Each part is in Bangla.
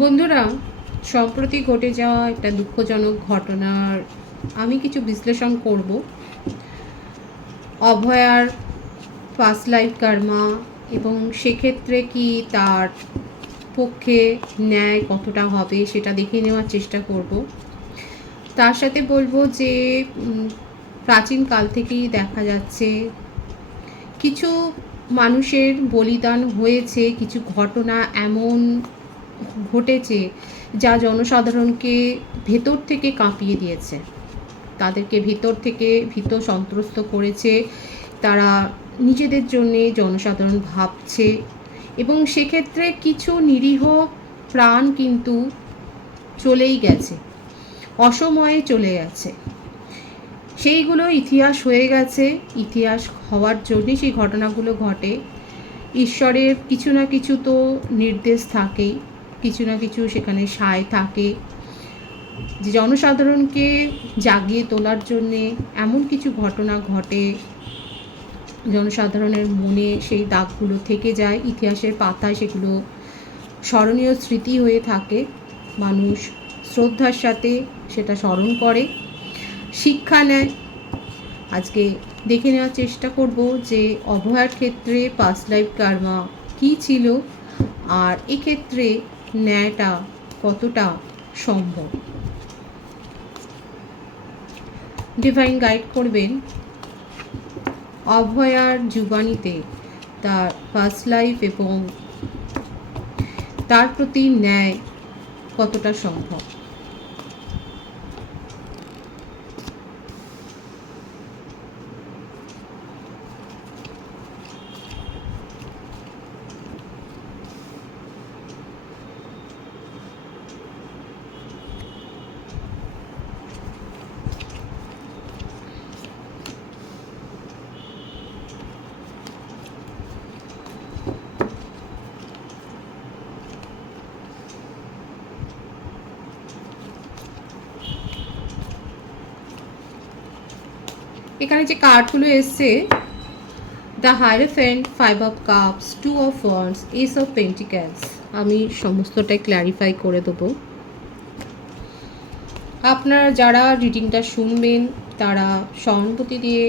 বন্ধুরা, সম্প্রতি ঘটে যাওয়া একটা দুঃখজনক ঘটনার আমি কিছু বিশ্লেষণ করব। অভয়ার পাস্ট লাইফ কর্মা এবং সেক্ষেত্রে কি তার পক্ষে ন্যায় কতটা হবে সেটা দেখে নেওয়ার চেষ্টা করব। তার সাথে বলবো যে প্রাচীন কাল থেকেই দেখা যাচ্ছে কিছু মানুষের বলিদান হয়েছে, কিছু ঘটনা এমন ঘটেছে যা জনসাধারণকে ভেতর থেকে কাঁপিয়ে দিয়েছে, তাদেরকে ভেতর থেকে ভীত সন্ত্রস্ত করেছে। তারা নিজেদের জন্যে জনসাধারণ ভাবছে এবং সেক্ষেত্রে কিছু নিরীহ প্রাণ কিন্তু চলেই গেছে, অসময়ে চলে গেছে। সেইগুলো ইতিহাস হয়ে গেছে, ইতিহাস হওয়ার জন্যই সেই ঘটনাগুলো ঘটে। ঈশ্বরের কিছু না কিছু তো নির্দেশ থাকেই, কিছু না কিছু সেখানে সায় থাকে যে জনসাধারণকে জাগিয়ে তোলার জন্যে এমন কিছু ঘটনা ঘটে, জনসাধারণের মনে সেই দাগগুলো থেকে যায়, ইতিহাসের পাতায় সেগুলো স্মরণীয় স্মৃতি হয়ে থাকে। মানুষ শ্রদ্ধার সাথে সেটা স্মরণ করে, শিক্ষা নেয়। আজকে দেখে নেওয়ার চেষ্টা করব যে অভয়ার ক্ষেত্রে পাস্ট লাইফ কার্মা কী ছিল আর এক্ষেত্রে ন্যায়টা কতটা সম্ভব। ডিভাইন গাইড করবেন অভয়ার জীবনীতে তার পাস্ট লাইফ এবং তার প্রতি ন্যায় কতটা সম্ভব। এখানে যে কার্ডগুলো এসছে, the hierophant, 5 of Cups, 2 of Wands, Ace of Pentacles, আমি সমস্তটাই ক্ল্যারিফাই করে দেবো। আপনারা যারা রিডিংটা শুনবেন তারা সহানুভূতি দিয়ে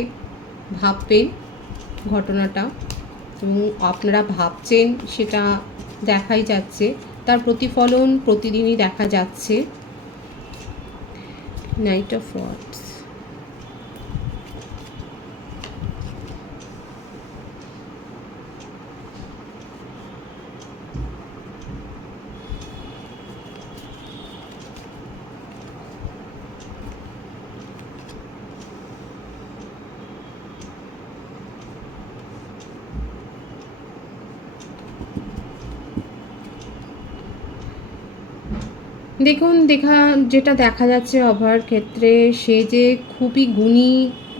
ভাববেন ঘটনাটা, এবং আপনারা ভাবছেন সেটা দেখাই যাচ্ছে, তার প্রতিফলন প্রতিদিনই দেখা যাচ্ছে। নাইট অফ ওয়ান্ডস, দেখুন যেটা দেখা যাচ্ছে অভয়ার ক্ষেত্রে, সে যে খুবই গুণী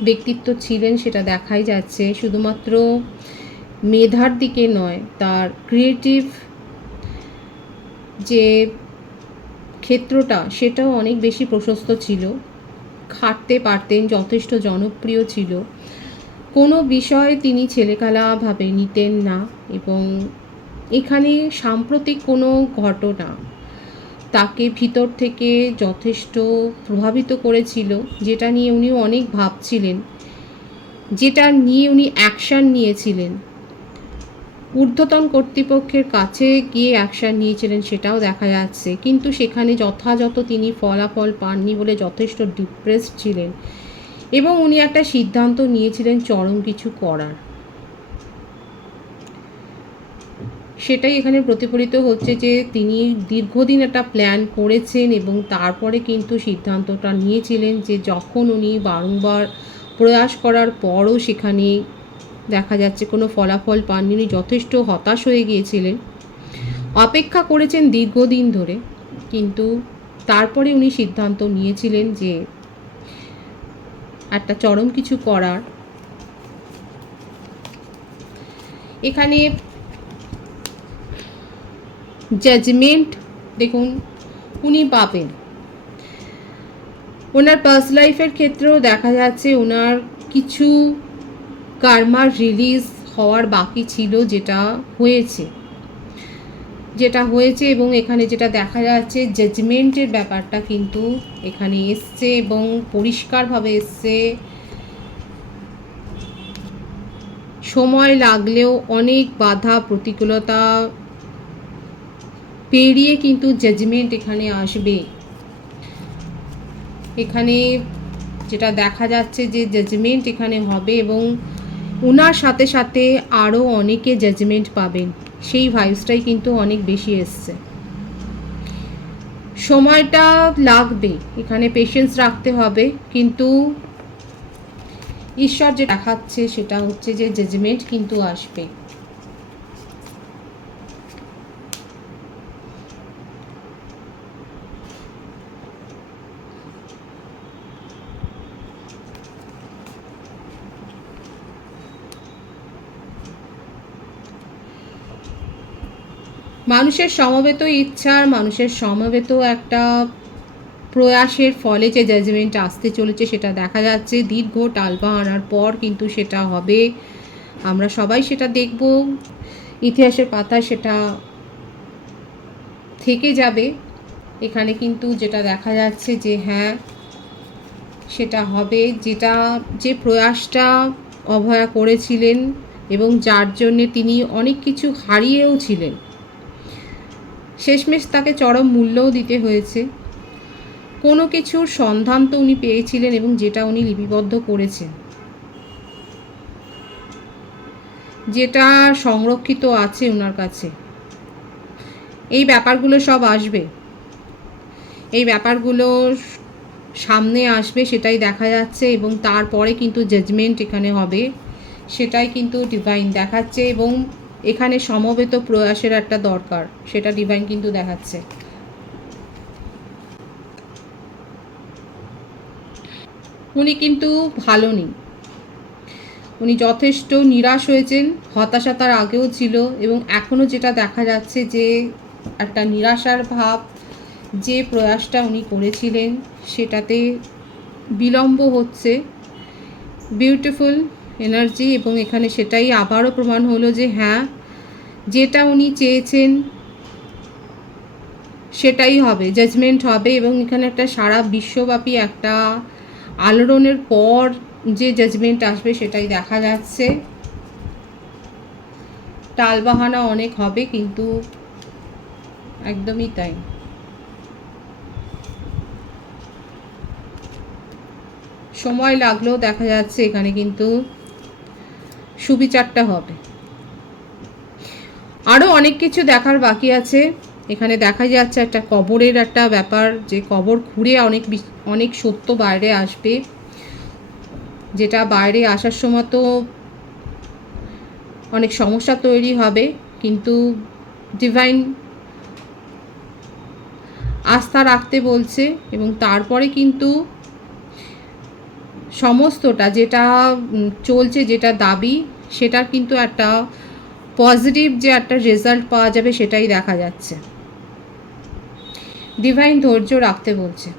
ব্যক্তিত্ব ছিলেন সেটা দেখাই যাচ্ছে। শুধুমাত্র মেধার দিকে নয়, তার ক্রিয়েটিভ যে ক্ষেত্রটা সেটাও অনেক বেশি প্রশস্ত ছিল, খাটতে পারতেন, যথেষ্ট জনপ্রিয় ছিল। কোনো বিষয় তিনি ছেলেখেলাভাবে নিতেন না, এবং এখানে সাম্প্রতিক কোনো ঘটনা তাকে ভিতর থেকে যথেষ্ট প্রভাবিত করেছিল, যেটা নিয়ে উনি অনেক ভাবছিলেন, যেটা নিয়ে উনি অ্যাকশান নিয়েছিলেন, ঊর্ধ্বতন কর্তৃপক্ষের কাছে গিয়ে অ্যাকশান নিয়েছিলেন সেটাও দেখা যাচ্ছে। কিন্তু সেখানে যথাযথ তিনি ফলাফল পাননি বলে যথেষ্ট ডিপ্রেসড ছিলেন, এবং উনি একটা সিদ্ধান্ত নিয়েছিলেন চরম কিছু করার। সেটাই এখানে প্রতিফলিত হচ্ছে যে তিনি দীর্ঘদিন একটা প্ল্যান করেছেন এবং তারপরে কিন্তু সিদ্ধান্তটা নিয়েছিলেন যে যখন উনি বারংবার প্রয়াস করার পরও সেখানে দেখা যাচ্ছে কোনো ফলাফল পাননি, উনি যথেষ্ট হতাশ হয়ে গিয়েছিলেন, অপেক্ষা করেছেন দীর্ঘদিন ধরে, কিন্তু তারপরে উনি সিদ্ধান্ত নিয়েছিলেন যে একটা চরম কিছু করার। এখানে জাজমেন্ট দেখুন উনি পাবেন। ওনার পার্সোনাল লাইফের ক্ষেত্রেও দেখা যাচ্ছে ওনার কিছু কার্মার রিলিজ হওয়ার বাকি ছিল, যেটা হয়েছে। যেটা হয়েছে এবং এখানে যেটা দেখা যাচ্ছে জাজমেন্টের ব্যাপারটা কিন্তু এখানে এসছে এবং পরিষ্কারভাবে এসছে। সময় লাগলেও অনেক বাধা প্রতিকূলতা পেরিয়ে কিন্তু জাজমেন্ট এখানে আসবে। এখানে যেটা দেখা যাচ্ছে যে জাজমেন্ট এখানে হবে এবং ওনার সাথে সাথে আরও অনেকে জাজমেন্ট পাবেন, সেই ভাইবসটাই কিন্তু অনেক বেশি এসছে। সময়টা লাগবে, এখানে পেশেন্স রাখতে হবে, কিন্তু ঈশ্বর যে দেখাচ্ছে সেটা হচ্ছে যে জাজমেন্ট কিন্তু আসবে। মানুষের সমবেত ইচ্ছার, মানুষের সমবেত একটা প্রয়াসের ফলে যে জাজমেন্ট আসতে চলেছে সেটা দেখা যাচ্ছে। দীর্ঘ টালবাহানার পর কিন্তু সেটা হবে, আমরা সবাই সেটা দেখব, ইতিহাসের পাতায় সেটা থেকে যাবে। এখানে কিন্তু যেটা দেখা যাচ্ছে যে হ্যাঁ সেটা হবে, যেটা যে প্রয়াসটা অভয়া করেছিলেন এবং যার জন্যে তিনি অনেক কিছু হারিয়েও ছিলেন, শেষমেশ তাকে চরম মূল্যও দিতে হয়েছে। কোনো কিছুর সন্ধান তো উনি পেয়েছিলেন এবং যেটা উনি লিপিবদ্ধ করেছেন, যেটা সংরক্ষিত আছে ওনার কাছে, এই ব্যাপারগুলো সব আসবে, এই ব্যাপারগুলো সামনে আসবে, সেটাই দেখা যাচ্ছে। এবং তারপরে কিন্তু জাজমেন্ট এখানে হবে, সেটাই কিন্তু ডিভাইন দেখাচ্ছে। এবং এখানে সমবেত প্রয়াসের একটা দরকার, সেটা ডিভাইন কিন্তু দেখাচ্ছে। উনি কিন্তু ভালো নেই, উনি যথেষ্ট নিরাশ হয়েছেন, হতাশা তার আগেও ছিল এবং এখনও যেটা দেখা যাচ্ছে যে একটা নিরাশার ভাব, যে প্রয়াসটা উনি করেছিলেন সেটাতে বিলম্ব হচ্ছে। বিউটিফুল এনার্জি, এবং এখানে সেটাই আবারও প্রমাণ হলো যে হ্যাঁ যেটা উনি চেয়েছেন সেটাই হবে, জাজমেন্ট হবে। এবং এখানে একটা সারা বিশ্বব্যাপী একটা আলোড়নের পর যে জাজমেন্ট আসবে সেটাই দেখা যাচ্ছে। টালবাহানা অনেক হবে, কিন্তু একদমই তাই। সময় লাগলেও দেখা যাচ্ছে এখানে কিন্তু সুবিচারটা হবে। আরও অনেক কিছু দেখার বাকি আছে। এখানে দেখা যাচ্ছে একটা কবরের একটা ব্যাপার, যে কবর খুঁড়ে অনেক সত্য বাইরে আসবে, যেটা বাইরে আসার সময় তো অনেক সমস্যা তৈরি হবে, কিন্তু ডিভাইন আস্থা রাখতে বলছে। এবং তারপরে কিন্তু সমস্তটা যেটা চলছে, যেটা দাবি, সেটার কিন্তু একটা পজিটিভ যে একটা রেজাল্ট পাওয়া যাবে সেটাই দেখা যাচ্ছে। ডিভাইন ধৈর্য রাখতে বলছে।